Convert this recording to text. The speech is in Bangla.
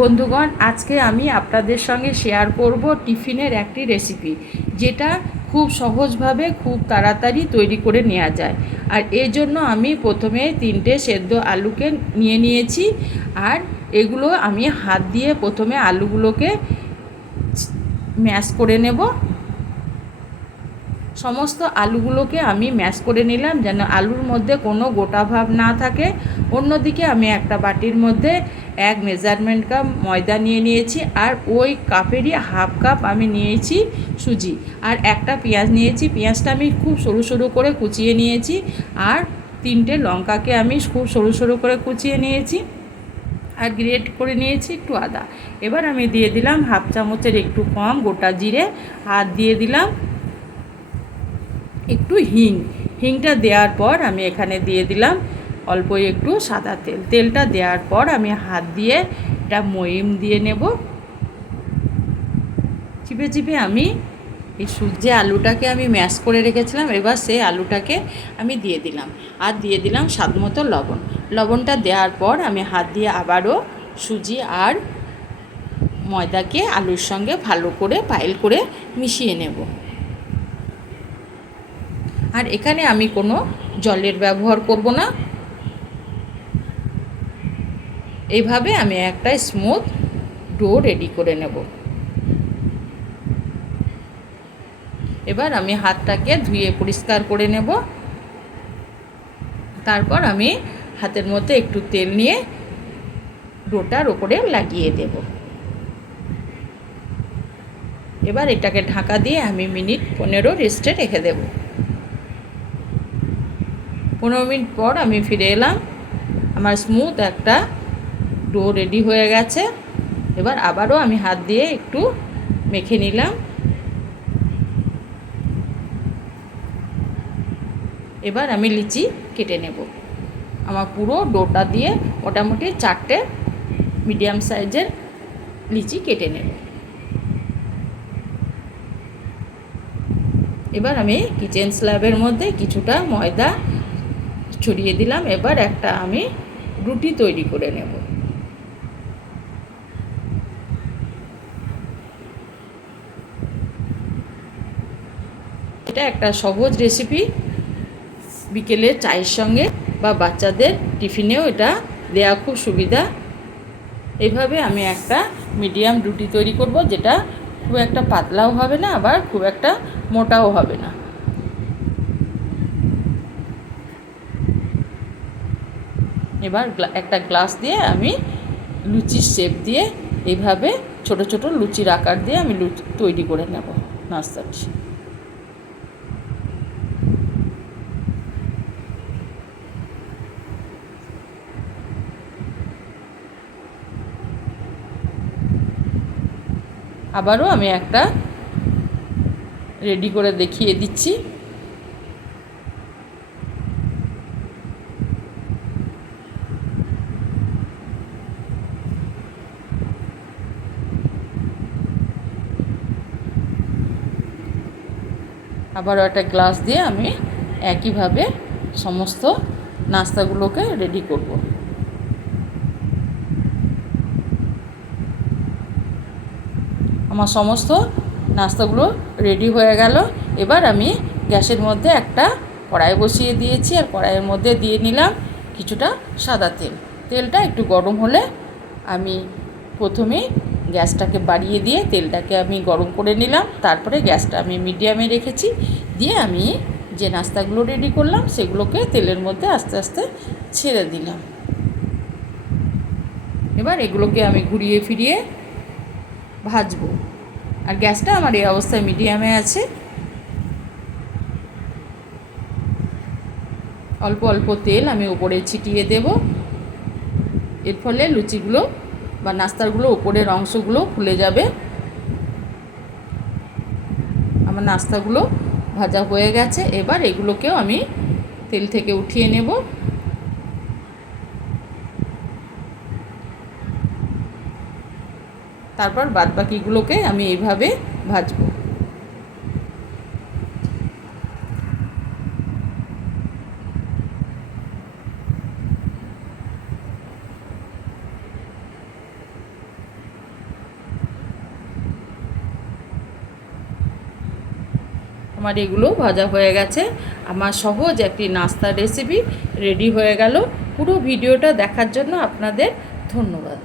বন্ধুগণ, আজকে আমি আপনাদের সঙ্গে শেয়ার করব টিফিনের একটি রেসিপি যেটা খুব সহজভাবে খুব তাড়াতাড়ি তৈরি করে নেওয়া যায়। আর এই জন্য আমি প্রথমে তিনটে সেদ্ধ আলুকে নিয়ে নিয়েছি, আর এগুলো আমি হাত দিয়ে প্রথমে আলুগুলোকে ম্যাশ করে নেব। সমস্ত আলুগুলোকে আমি ম্যাশ করে নিলাম যেন আলুর মধ্যে কোনো গোটা ভাব না থাকে। অন্যদিকে আমি একটা বাটির মধ্যে এক মেজারমেন্ট কাপ ময়দা নিয়ে নিয়েছি আর ওই কাপেরই হাফ কাপ আমি নিয়েছি সুজি। আর একটা পেঁয়াজ নিয়েছি, পেঁয়াজটা আমি খুব সরু সরু করে কুচিয়ে নিয়েছি আর তিনটে লঙ্কাকে আমি খুব সরু সরু করে কুচিয়ে নিয়েছি আর গ্রেট করে নিয়েছি একটু আদা। এবার আমি দিয়ে দিলাম হাফ চামচের একটু কম গোটা জিরে, আর দিয়ে দিলাম একটু হিং। হিংটা দেওয়ার পর আমি এখানে দিয়ে দিলাম অল্প একটু সাদা তেল। তেলটা দেওয়ার পর আমি হাত দিয়ে এটা মহিম দিয়ে নেব। চিপে চিপে আমি এই সূর্যে আলুটাকে আমি ম্যাশ করে রেখেছিলাম। এবার সেই আলুটাকে আমি দিয়ে দিলাম। আর দিয়ে দিলাম স্বাদ মতো লবণ। লবণটা দেওয়ার পর আমি হাত দিয়ে আবারও সুজি আর ময়দাকে আলুর সঙ্গে ভালো করে পাইল করে মিশিয়ে নেব। আর এখানে আমি কোনো জলের ব্যবহার করব না। এইভাবে আমি একটা স্মুথ ডো রেডি করে নেব। এবার আমি হাতটাকে ধুয়ে পরিষ্কার করে নেব। তারপর আমি হাতের মধ্যে একটু তেল নিয়ে ডোটার ওপরে লাগিয়ে দেব। এবার এটাকে ঢাকা দিয়ে আমি মিনিট পনেরো রেস্টে রেখে দেব। পনেরো মিনিট পর আমি ফিরে এলাম। আমার স্মুথ একটা ডো রেডি হয়ে গেছে। এবার আবারও আমি হাত দিয়ে একটু মেখে নিলাম। এবার আমি লিচি কেটে নেব। আমার পুরো ডোটা দিয়ে মোটামুটি চারটে মিডিয়াম সাইজের লিচি কেটে নেব। এবার আমি কিচেন স্ল্যাবের মধ্যে কিছুটা ময়দা ছড়িয়ে দিলাম, এবার একটা আমি রুটি তৈরি করে নেব। এটা একটা সহজ রেসিপি বিকেলে চায়ের সঙ্গে বা বাচ্চাদের টিফিনেও এটা দেওয়া খুব সুবিধা। এভাবে আমি একটা মিডিয়াম রুটি তৈরি করব, যেটা খুব একটা পাতলাও হবে না, আবার খুব একটা মোটাও হবে না। এবার একটা গ্লাস দিয়ে আমি লুচির শেপ দিয়ে এইভাবে ছোট ছোট লুচির আকার দিয়ে আমি লুচি তৈরি করে নেব নাস্তাটি আবারও আমি একটা রেডি করে দেখিয়ে দিচ্ছি। আবারও একটা গ্লাস দিয়ে আমি একইভাবে সমস্ত নাস্তাগুলোকে রেডি করব। আমার সমস্ত নাস্তাগুলো রেডি হয়ে গেল। এবার আমি গ্যাসের মধ্যে একটা কড়াই বসিয়ে দিয়েছি আর কড়াইয়ের মধ্যে দিয়ে নিলাম কিছুটা সাদা তেল। তেলটা একটু গরম হলে আমি প্রথমে গ্যাসটাকে বাড়িয়ে দিয়ে তেলটাকে আমি গরম করে নিলাম। তারপরে গ্যাসটা আমি মিডিয়ামে রেখেছি। দিয়ে আমি যে নাস্তাগুলো রেডি করলাম, সেগুলোকে তেলের মধ্যে আস্তে আস্তে ছেড়ে দিলাম। এবার এগুলোকে আমি ঘুরিয়ে ফিরিয়ে ভাজবো। আর গ্যাসটা আমার এই অবস্থায় মিডিয়ামে আছে। অল্প অল্প তেল আমি উপরে ছিটিয়ে দেব। এর ফলে লুচিগুলো বা নাস্তারগুলো উপরের অংশগুলো খুলে যাবে। আমার নাস্তাগুলো ভাজা হয়ে গেছে। এবার এগুলোকেও আমি তেল থেকে উঠিয়ে নেব। তারপর বাদবাকিগুলোকে আমি এইভাবে ভাজবো। আমার এগুলো ভাজা হয়ে গেছে। আমার সহজ একটি নাস্তা রেসিপি রেডি হয়ে গেল। পুরো ভিডিওটা দেখার জন্য আপনাদের ধন্যবাদ।